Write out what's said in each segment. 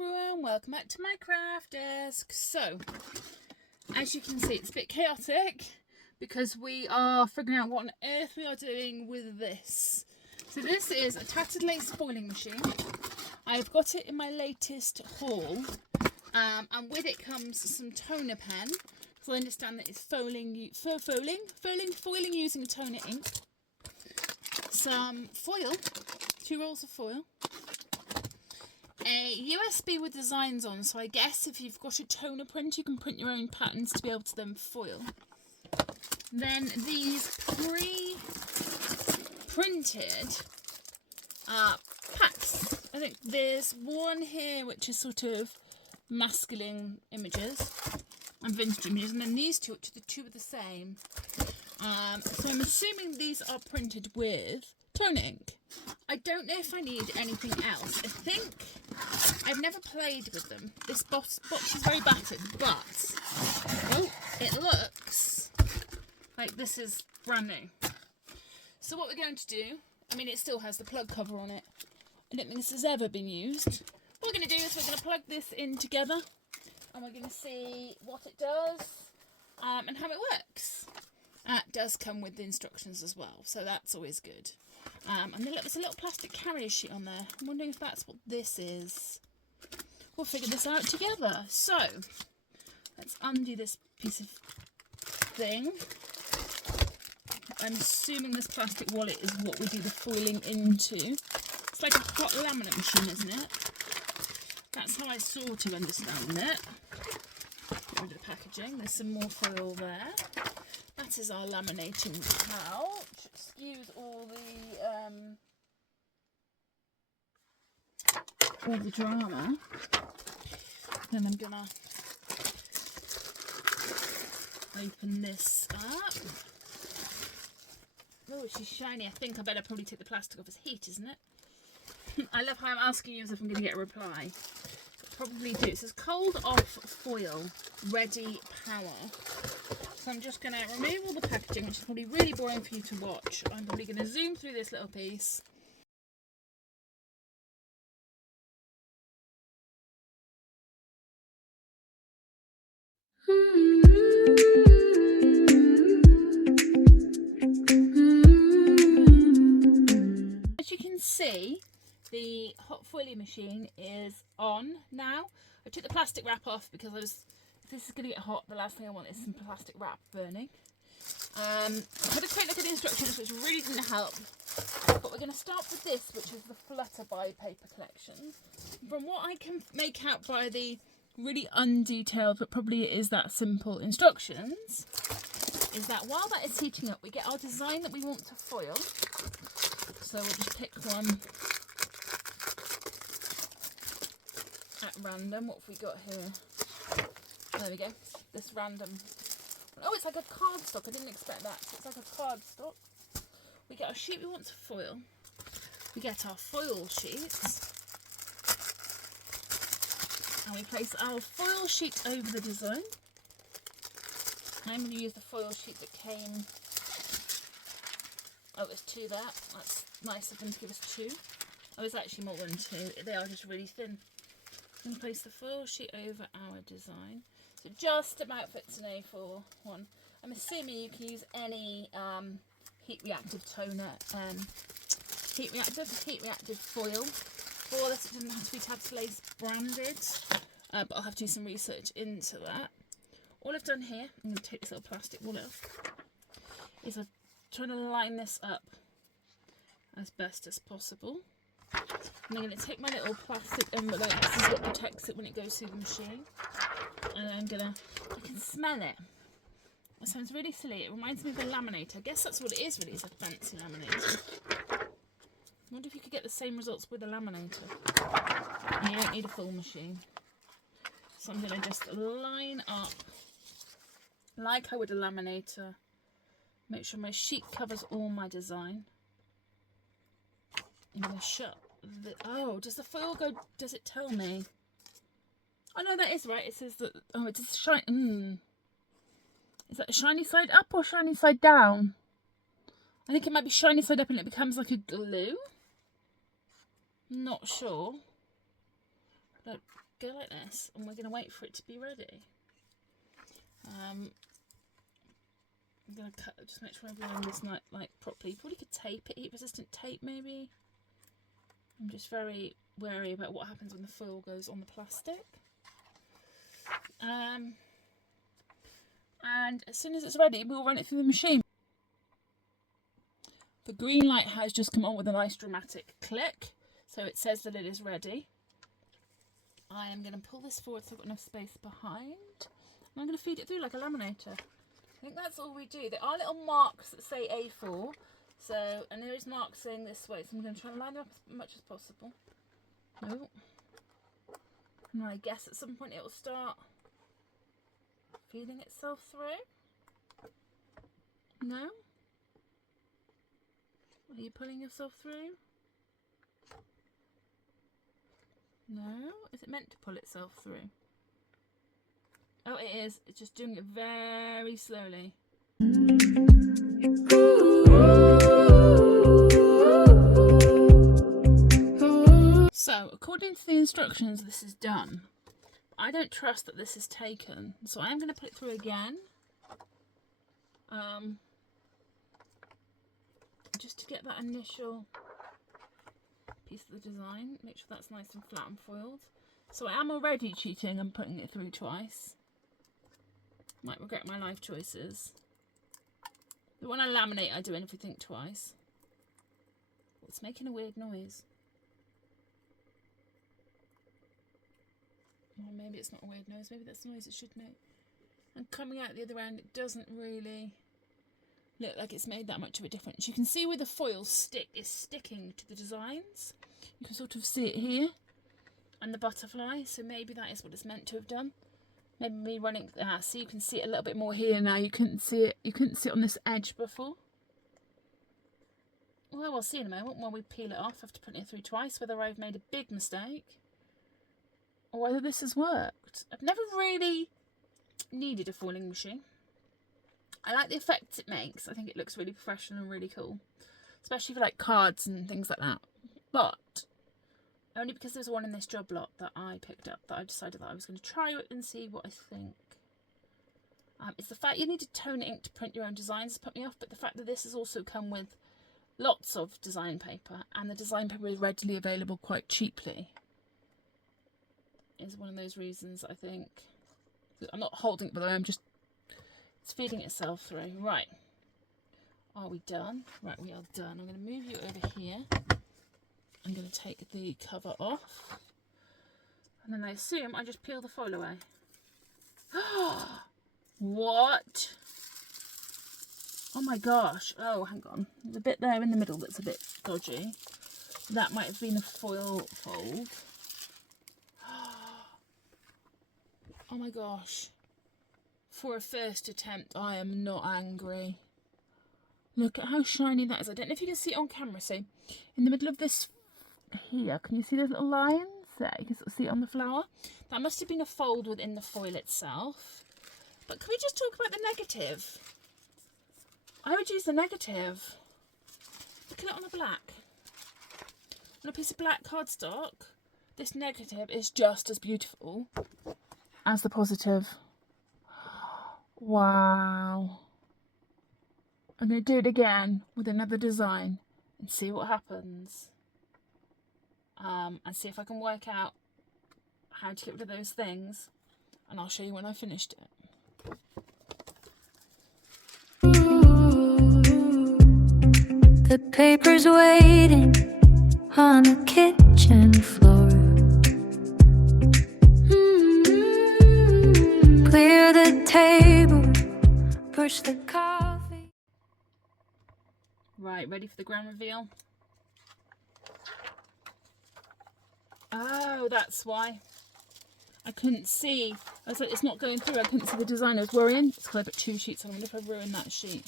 everyone, welcome back to my craft desk. So, as you can see, it's a bit chaotic because we are figuring out what on earth we are doing with this. So this is a tattered lace foiling machine. I've got it in my latest haul, and with it comes some toner pen. So I understand that it's foiling using toner ink. Some foil, 2 rolls of foil. A USB with designs on, so I guess if you've got a toner print you can print your own patterns to be able to then foil. Then these pre-printed packs. I think there's one here which is sort of masculine images and vintage images, and then these two, which are the two of the same. So I'm assuming these are printed with toner ink. I don't know if I need anything else. I think I've never played with them. This box is very battered, but it looks like this is brand new. So what we're going to do, I mean, it still has the plug cover on it. I don't think this has ever been used. What we're going to do is we're going to plug this in together, and we're going to see what it does and how it works. It does come with the instructions as well, so that's always good. And then look, there's a little plastic carrier sheet on there. I'm wondering if that's what this is. We'll figure this out together. So, let's undo this piece of thing. I'm assuming this plastic wallet is what we do the foiling into. It's like a hot laminate machine, isn't it? That's how I sort of understand it. Get rid of the packaging. There's some more foil there. That is our laminating pouch. Excuse all the drama. Then I'm gonna open this up. Oh, she's shiny. I think I better probably take the plastic off. It's heat, isn't it? I love how I'm asking you as if I'm going to get a reply. Probably do. It says cold off foil, ready power. So I'm just going to remove all the packaging, which is probably really boring for you to watch. I'm probably going to zoom through this little piece. As you can see, the hot foiling machine is on now. I took the plastic wrap off because if this is going to get hot, the last thing I want is some plastic wrap burning. I had a quick look at the instructions, which really didn't help. But we're going to start with this, which is the Flutterby paper collection. From what I can make out by the really undetailed, but probably it is that simple instructions, is that while that is heating up, we get our design that we want to foil. So we'll just pick one at random. What have we got here? There we go. This random. Oh, it's like a cardstock. I didn't expect that. So it's like a cardstock. We get our sheet we want to foil. We get our foil sheets. And we place our foil sheet over the design. I'm going to use the foil sheet that came. Oh, it's 2 there. That's nice of them to give us 2. Oh, it's actually more than 2. They are just really thin. I'm going to place the foil sheet over our design. So just about fits an A4 one. I'm assuming you can use any heat reactive toner, heat reactive foil. For this, it doesn't have to be Tattered Lace branded, but I'll have to do some research into that. All I've done here, I'm going to take this little plastic wallet off, is I'm trying to line this up as best as possible. And I'm going to take my little plastic envelope. This is what protects it when it goes through the machine. And I'm gonna, I can smell it. It sounds really silly. It reminds me of a laminator. I guess that's what it is really, it's a fancy laminator. I wonder if you could get the same results with a laminator. And you don't need a full machine. So I'm gonna just line up like I would a laminator. Make sure my sheet covers all my design. I'm gonna shut the, oh, does the foil go, does it tell me? Oh no, that is right. It says that, oh, it does shine. Is that shiny side up or shiny side down? I think it might be shiny side up and it becomes like a glue. Not sure. But go like this, and we're going to wait for it to be ready. I'm going to cut, just make sure I'm doing this like properly. Probably could tape it, heat resistant tape maybe. I'm just very wary about what happens when the foil goes on the plastic. And as soon as it's ready, we'll run it through the machine. The green light has just come on with a nice dramatic click, so it says that it is ready. I am going to pull this forward so I've got enough space behind. And I'm going to feed it through like a laminator. I think that's all we do. There are little marks that say A4, so, and there is marks saying this way, so I'm going to try and line them up as much as possible. No. And I guess at some point it will start feeding itself through. No? Are you pulling yourself through? No? Is it meant to pull itself through? Oh, it is. It's just doing it very slowly. So, according to the instructions, this is done. I don't trust that this is taken, so I am going to put it through again. Just to get that initial piece of the design, make sure that's nice and flat and foiled. So I am already cheating and putting it through twice. Might regret my life choices. But when I laminate, I do everything twice. It's making a weird noise. Or maybe it's not a weird noise, maybe that's the noise it should make. And coming out the other end, it doesn't really look like it's made that much of a difference. You can see where the foil is sticking to the designs. You can sort of see it here, and the butterfly, so maybe that is what it's meant to have done. Maybe me running, so you can see it a little bit more here now. You couldn't see it on this edge before. Well, we'll see in a moment when we peel it off after putting it through twice, whether I've made a big mistake or whether this has worked. I've never really needed a foiling machine. I like the effects it makes. I think it looks really professional and really cool, especially for like cards and things like that. But only because there's one in this job lot that I picked up that I decided that I was going to try it and see what I think. It's the fact you need to tone ink to print your own designs that put me off, but the fact that this has also come with lots of design paper, and the design paper is readily available quite cheaply, is one of those reasons. I think I'm not holding it, but I'm just, it's feeding itself through. Right, are we done? Right, we are done. I'm going to move you over here. I'm going to take the cover off, and then I assume I just peel the foil away. What? Oh my gosh. Oh, hang on. There's a bit there in the middle that's a bit dodgy. That might have been a foil fold. Oh my gosh. For a first attempt, I am not angry. Look at how shiny that is. I don't know if you can see it on camera. So, in the middle of this here, can you see those little lines there? You can sort of see it on the flower. That must have been a fold within the foil itself. But can we just talk about the negative? I would use the negative. Look at it on the black. On a piece of black cardstock, this negative is just as beautiful as the positive. Wow. I'm going to do it again with another design and see what happens. And see if I can work out how to get rid of those things. And I'll show you when I finished it. The paper's waiting on the kitchen floor. Clear the table, push the coffee. Right, ready for the grand reveal? Oh, that's why. I couldn't see. I was like, it's not going through. I couldn't see the design I was worrying. It's because I put 2 sheets on. I wonder if I've ruined that sheet.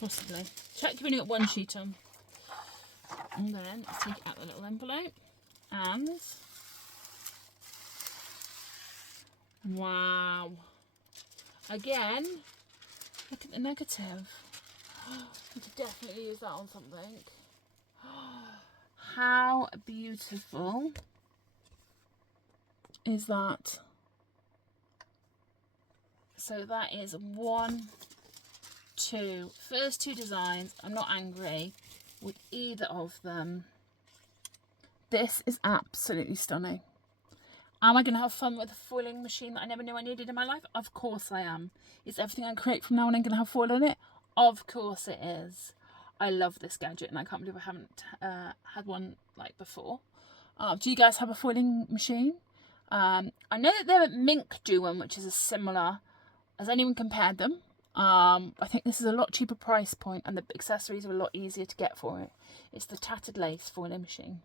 Possibly. Check you've only got 1 sheet on. And then let's take out the little envelope. And wow. Again, look at the negative. You could definitely use that on something. How beautiful. is that. So that is 1, 2, first 2 designs. I'm not angry with either of them. This is absolutely stunning. Am I going to have fun with a foiling machine that I never knew I needed in my life? Of course I am. Is everything I create from now on going to have foil on it? Of course it is. I love this gadget and I can't believe I haven't had one like before. Do you guys have a foiling machine? I know that the Mink do one, which is a similar. Has anyone compared them? I think this is a lot cheaper price point and the accessories are a lot easier to get for it. It's the Tattered Lace foiling machine.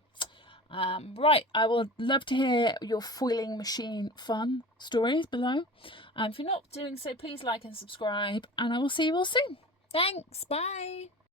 Right, I would love to hear your foiling machine fun stories below. If you're not doing so, please like and subscribe, and I will see you all soon. Thanks, bye.